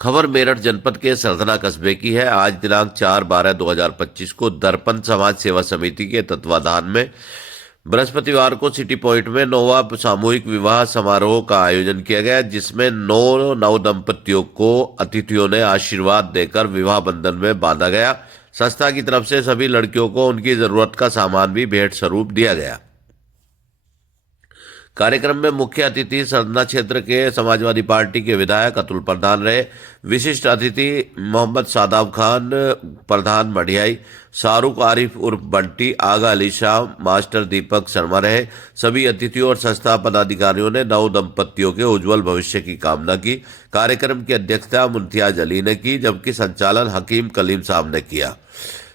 खबर मेरठ जनपद के सरधना कस्बे की है। आज दिनांक 4/12/2025 को दर्पण समाज सेवा समिति के तत्वाधान में बृहस्पतिवार को सिटी पॉइंट में नौवा सामूहिक विवाह समारोह का आयोजन किया गया, जिसमें नौ नव दंपतियों को अतिथियों ने आशीर्वाद देकर विवाह बंधन में बांधा गया। संस्था की तरफ से सभी लड़कियों को उनकी जरूरत का सामान भी भेंट स्वरूप दिया गया। कार्यक्रम में मुख्य अतिथि सरधना क्षेत्र के समाजवादी पार्टी के विधायक अतुल प्रधान रहे। विशिष्ट अतिथि मोहम्मद सादाब खान प्रधान मढ़ियाई, शाहरुख आरिफ उर्फ बंटी, आगा अली शाह, मास्टर दीपक शर्मा रहे। सभी अतिथियों और संस्था पदाधिकारियों ने नव दंपतियों के उज्जवल भविष्य की कामना की। कार्यक्रम की अध्यक्षता मुमताज अली ने की, जबकि संचालन हकीम कलीम साहब ने किया।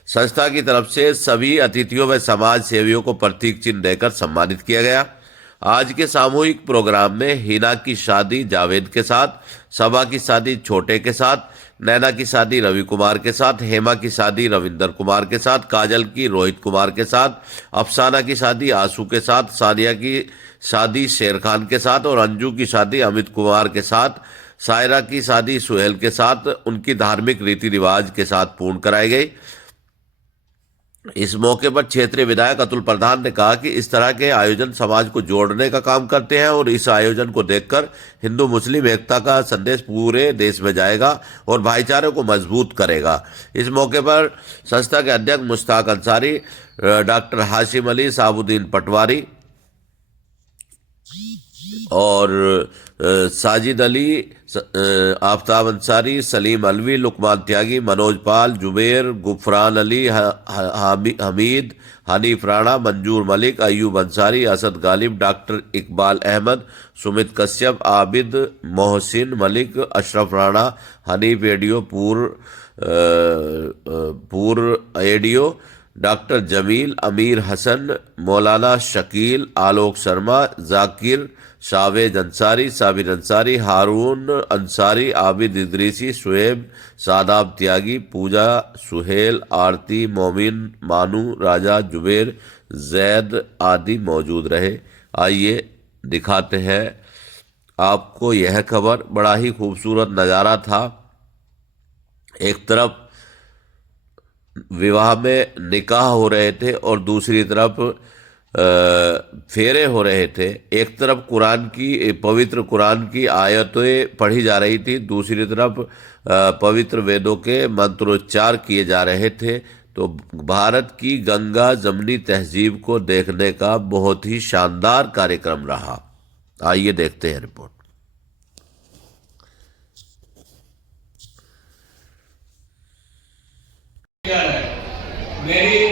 संस्था की तरफ से सभी अतिथियों व समाज सेवियों को प्रतीक चिन्ह देकर सम्मानित किया गया। आज के सामूहिक प्रोग्राम में हिना की शादी जावेद के साथ, सबा की शादी छोटे के साथ, नैना की शादी रवि कुमार के साथ, हेमा की शादी रविंदर कुमार के साथ, काजल की रोहित कुमार के साथ, अफसाना की शादी आंसू के साथ, सानिया की शादी शेर खान के साथ और अंजू की शादी अमित कुमार के साथ, सायरा की शादी सुहेल के साथ उनकी धार्मिक रीति रिवाज के साथ पूर्ण कराई गई। इस मौके पर क्षेत्रीय विधायक अतुल प्रधान ने कहा कि इस तरह के आयोजन समाज को जोड़ने का काम करते हैं और इस आयोजन को देखकर हिंदू मुस्लिम एकता का संदेश पूरे देश में जाएगा और भाईचारे को मजबूत करेगा। इस मौके पर संस्था के अध्यक्ष मुश्ताक अंसारी, डॉक्टर हाशिम अली, साबुद्दीन पटवारी और साजिद अली, आफ्ताब अंसारी, सलीम अलवी, लुकमान त्यागी, मनोज पाल, जुबेर, गुफरान अली, हमीद, हनीफ राणा, मंजूर मलिक, अयूब अंसारी, असद गालिब, डॉक्टर इकबाल अहमद, सुमित कश्यप, आबिद, मोहसिन मलिक, अशरफ राणा, हनीफ एडियो, पूर एडियो, डॉक्टर जमील, अमीर हसन, मौलाना शकील, आलोक शर्मा, जाकिर, शावेज अंसारी, साबिर अंसारी, हारून अंसारी, आबिद इदरीसी, शुएब, सादाब त्यागी, पूजा, सुहेल, आरती, मोमिन, मानू, राजा, जुबेर, जैद आदि मौजूद रहे। आइए दिखाते हैं आपको यह खबर। बड़ा ही खूबसूरत नज़ारा था। एक तरफ विवाह में निकाह हो रहे थे और दूसरी तरफ फेरे हो रहे थे। एक तरफ कुरान की, पवित्र कुरान की आयतें पढ़ी जा रही थी, दूसरी तरफ पवित्र वेदों के मंत्रोच्चार किए जा रहे थे। तो भारत की गंगा जमनी तहजीब को देखने का बहुत ही शानदार कार्यक्रम रहा। आइए देखते हैं रिपोर्ट। मेरी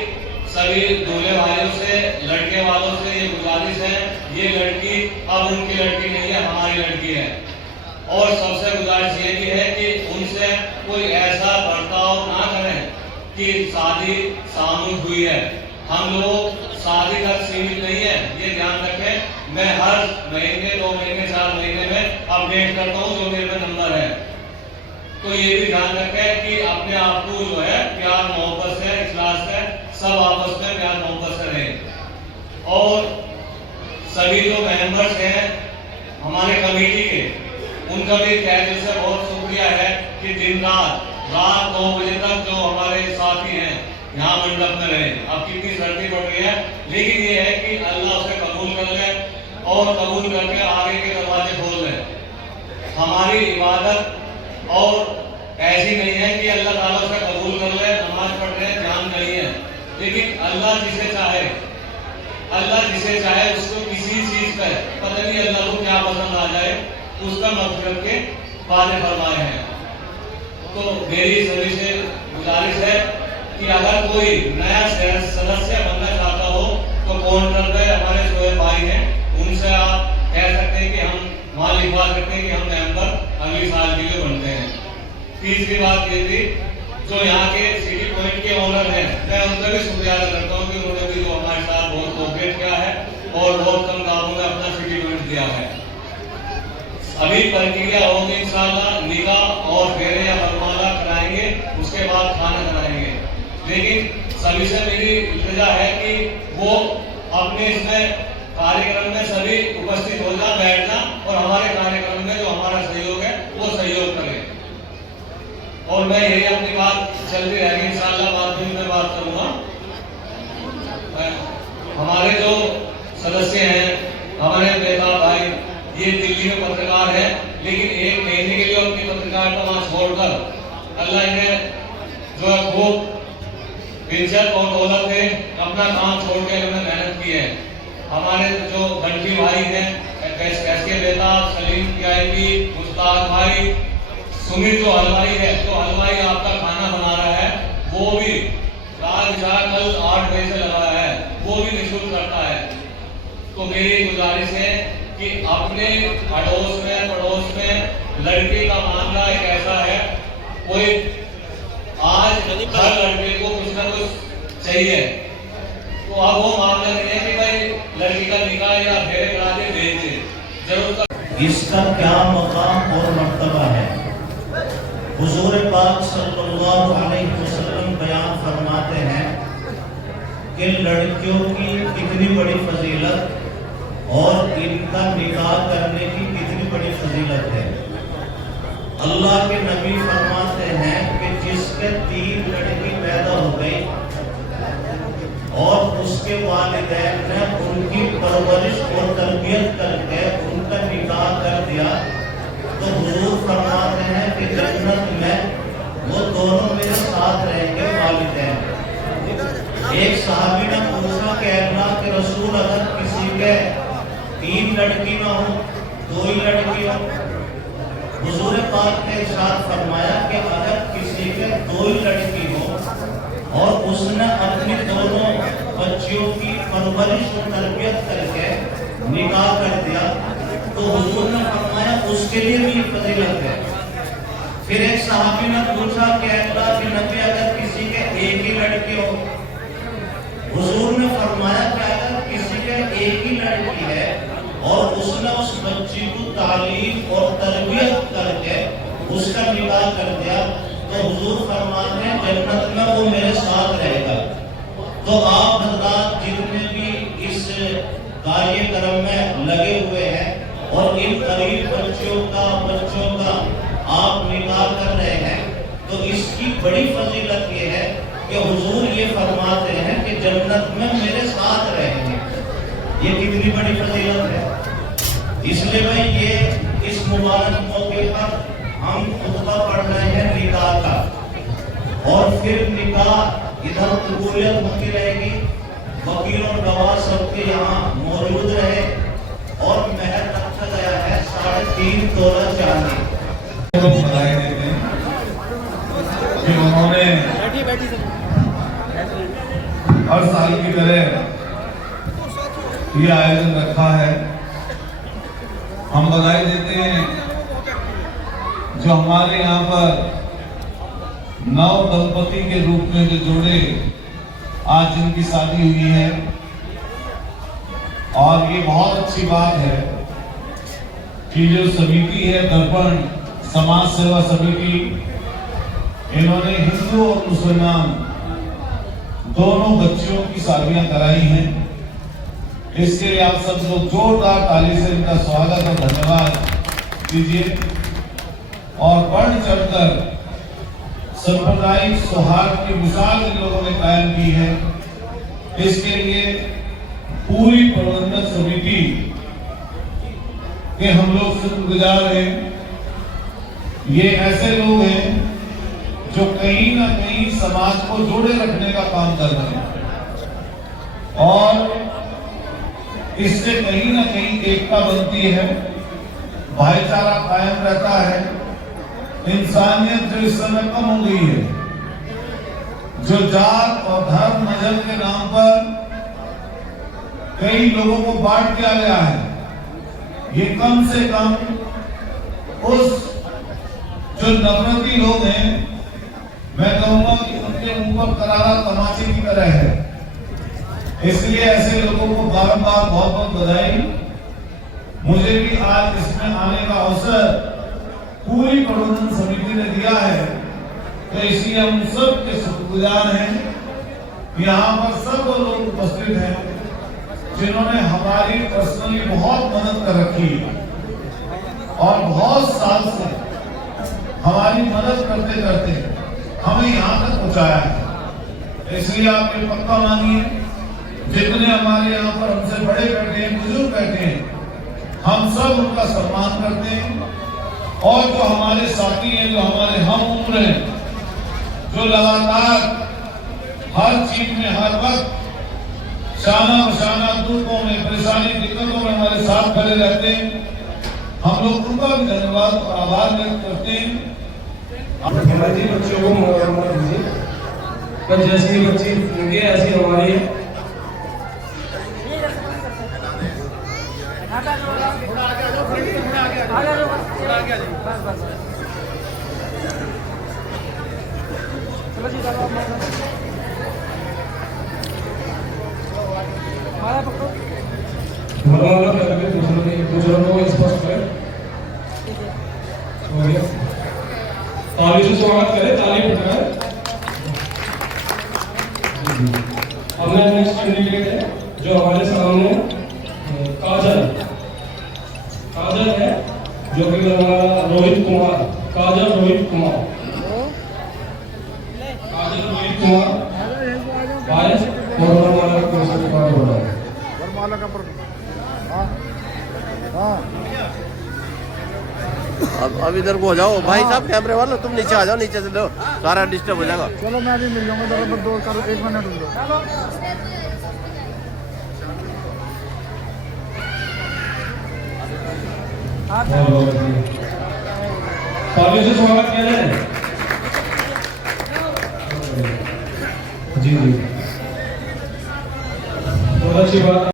सभी दूल्हे भाइयों से, लड़के वालों से ये गुजारिश है, ये लड़की अब उनकी लड़की नहीं है, हमारी लड़की है। और सबसे गुजारिश ये भी है कि उनसे कोई ऐसा बर्ताव ना करें कि शादी सामूहिक हुई है। हम लोग शादी तक सीमित नहीं है, ये ध्यान रखें। मैं हर महीने, 2 महीने, 4 महीने में अपडेट करता हूँ जो मेरे पे नंबर है। तो ये भी ध्यान रखें कि अपने आप को जो है प्यार मोहब्बत से, इखलास से, सब आपस में प्यार मोहब्बत से रहें। और सभी जो मेंबर्स हैं हमारे कमेटी के, उनका भी तहे दिल से बहुत शुक्रिया है कि दिन रात 9 बजे तक जो हमारे साथी हैं यहाँ मंडप में रहे। अब कितनी सर्दी पड़ रही है, लेकिन ये है कि अल्लाह उसे कबूल कर ले और कबूल करके आगे के दरवाजे खोल ले। हमारी इबादत और ऐसी नहीं है कि अल्लाह ताला से कबूल कर ले, नमाज पढ़ रहे, ध्यान नहीं है, लेकिन अल्लाह जिसे चाहे उसको किसी चीज पर पता नहीं अल्लाह को क्या पसंद आ जाए, उसका मकसद के वादे फरमाए हैं। तो मेरी सभी से गुजारिश है कि अगर कोई नया सदस्य बनना चाहता हो तो काउंटर पे हमारे शोएब भाई हैं, उनसे आप कह सकते हैं कि हम वहाँ लिखवा सकते हैं कि हम मेंबर अगले साल के लिए बनते हैं। तीसरी बात ये थी, जो यहाँ के सिटी पॉइंट के ओनर हैं, मैं उनका भी शुक्रिया अदा करता हूँ कि उन्होंने भी जो हमारे साथ बहुत कोऑपरेट किया है और बहुत कम दामों में अपना सिटी पॉइंट दिया है। अभी प्रक्रिया होगी इंशाल्लाह, निकाह और फेरे या बरमाला कराएंगे, उसके बाद खाना कराएंगे। लेकिन सभी से मेरी इल्तिजा है कि वो अपने इसमें कार्यक्रम में सभी उपस्थित होना, बैठना और हमारे कार्यक्रम में जो हमारा सहयोग है वो सहयोग करें। और मैं यही अपनी बात चलती रहेगी इंशाअल्लाह, बाद में मैं बात करूंगा। हमारे जो सदस्य हैं, हमारे नेता भाई, ये दिल्ली में पत्रकार है, लेकिन एक महीने के लिए अपनी पत्रकारिता वहां छोड़कर अल्लाह इन्हें जो है खूब इज्जत और दौलत है, अपना काम छोड़ के इन्होंने मेहनत की है। हमारे जो घंटी भाई हैं, कैसे बेटा सलीम पीआईपी, मुश्ताक भाई, सुमित जो हलवाई है, तो हलवाई आपका खाना बना रहा है, वो भी रात कल 8 बजे से लगा है, वो भी निःशुल्क करता है। तो मेरी गुजारिश है कि अपने पड़ोस में लड़के का मामला एक ऐसा है, कोई आज हर लड़के को कुछ ना कुछ चाहिए, तो अब वो मामला नहीं है कि भाई लड़की का निकाह या फेरे करा दे भेज दे, जरूर इसका क्या मकाम और मर्तबा है। हुजूर पाक सल्लल्लाहु अलैहि वसल्लम बयान फरमाते हैं कि लड़कियों की कितनी बड़ी फजीलत और इनका निकाह करने की कितनी बड़ी फजीलत है। अल्लाह के नबी फरमाते हैं कि जिसके 3 लड़की पैदा हो गई और उसके वालिदैन ने उनकी परवरिश और तरबियत करके उनका निकाह कर दिया, तो हुजूर फरमाते हैं कि जन्नत में वो दोनों मेरे साथ रहेंगे वालिदैन। एक सहाबी ने पूछा कि अल्लाह के रसूल, अगर किसी के 3 लड़की ना हो, 2 ही लड़की हो, हुजूर पाक ने इरशाद फरमाया कि अगर किसी के 2 ही लड़की हो और उसने अपनी दोनों बच्चियों की परवरिश और तरबियत करके निकाह कर दिया, तो हुजूर ने फरमाया उसके लिए भी फजीलत है। फिर एक सहाबी ने पूछा कि अल्लाह के नबी, अगर किसी के 1 ही लड़की हो, हुजूर ने फरमाया कि अगर किसी के 1 ही लड़की है और उसने उस बच्ची को तालीम और तरबियत करके उसका निकाह कर दिया, तो हुजूर फरमाते हैं जन्नत में वो मेरे साथ रहेगा। तो आप हज़रात जितने भी इस कार्यक्रम में लगे हुए हैं और इन गरीब बच्चों का आप निकाह कर रहे हैं, तो इसकी बड़ी फजीलत ये है कि हुजूर ये फरमाते हैं कि जन्नत में मेरे साथ रहेंगे। ये कितनी बड़ी फजीलत है। इसलिए भाई ये इस मुबारक मौके पर हम खुतबा पढ़ रहे हैं निकाह का, और फिर निकाह इधर कबूलियत होती रहेगी, वकील और गवाह सबके यहाँ मौजूद रहे, और महर रखा गया है 3.5 तोला चांदी। बधाई देते हैं कि उन्होंने हर साल की तरह ये आयोजन रखा है। हम बधाई देते हैं जो हमारे यहाँ पर नव दंपति के रूप में जो जोड़े आज जिनकी शादी हुई है, और ये बहुत अच्छी बात है कि जो समिति है दर्पण समाज सेवा समिति, इन्होंने हिंदू और मुसलमान दोनों बच्चियों की शादियां कराई हैं। इसके लिए आप सब लोग जोरदार ताली से इनका स्वागत और धन्यवाद दीजिए। और बढ़ चढ़कर सांप्रदायिक सौहार्द की मिसाल इन लोगों ने कायम की है। इसके लिए पूरी प्रबंधक समिति के हम लोग शुक्रगुजार हैं। ये ऐसे लोग हैं जो कहीं ना कहीं समाज को जोड़े रखने का काम कर रहे हैं, और इससे कहीं ना कहीं एकता बनती है, भाईचारा कायम रहता है। इंसानियत जो इस समय कम हो गई है, जो जात और धर्म मजहब के नाम पर कई लोगों को बांट दिया गया है, ये कम से कम उस जो नफरती लोग हैं, मैं कहूंगा कि उनके मुंह पर करारा तमाचे की तरह है। इसलिए ऐसे लोगों को बारंबार बहुत बहुत बधाई। मुझे भी आज इसमें आने का अवसर पूरी प्रबंधन समिति ने दिया है, तो इसलिए हम सब के शुक्रगुजार हैं। यहाँ पर सब वो लोग उपस्थित हैं जिन्होंने हमारी पर्सनली बहुत मदद कर रखी है, और बहुत साल से हमारी मदद करते करते हमें यहाँ तक पहुँचाया है। इसलिए आप ये पक्का मानिए, जितने हमारे यहाँ पर हमसे बड़े बैठे हैं, बुजुर्ग बैठे हैं, हम सब उनका सम्मान करते हैं। और जो हमारे साथी हैं, जो हमारे हम उम्र हैं, जो लगातार हर चीज में, हर वक्त शाना बशाना दुखों में, परेशानी दिक्कतों में हमारे साथ खड़े रहते हैं, हम लोग उनका भी धन्यवाद और आभार व्यक्त करते हैं। हमारे बच्चों को मत दीजिए, पर जैसी बच्ची होंगे ऐसी हमारी है। दूसरों को स्पष्ट करें। ताली से स्वागत करें, ताली बजाएं। अपना नेक्स्ट कैंडिडेट है जो हमारे सामने काजल है, जो कि हमारा रोहित कुमार, काजल रोहित कुमार आए और हमारा कैसे कुमार हो रहा है। अब इधर को हो जाओ भाई साहब, कैमरे वाले तुम नीचे आ जाओ, नीचे से लो, सारा डिस्टर्ब हो जाएगा। चलो मैं भी मिल जाऊंगा, जरा दो करो, 1 मिनट रुक जाओ। ताली से स्वागत किया जाए।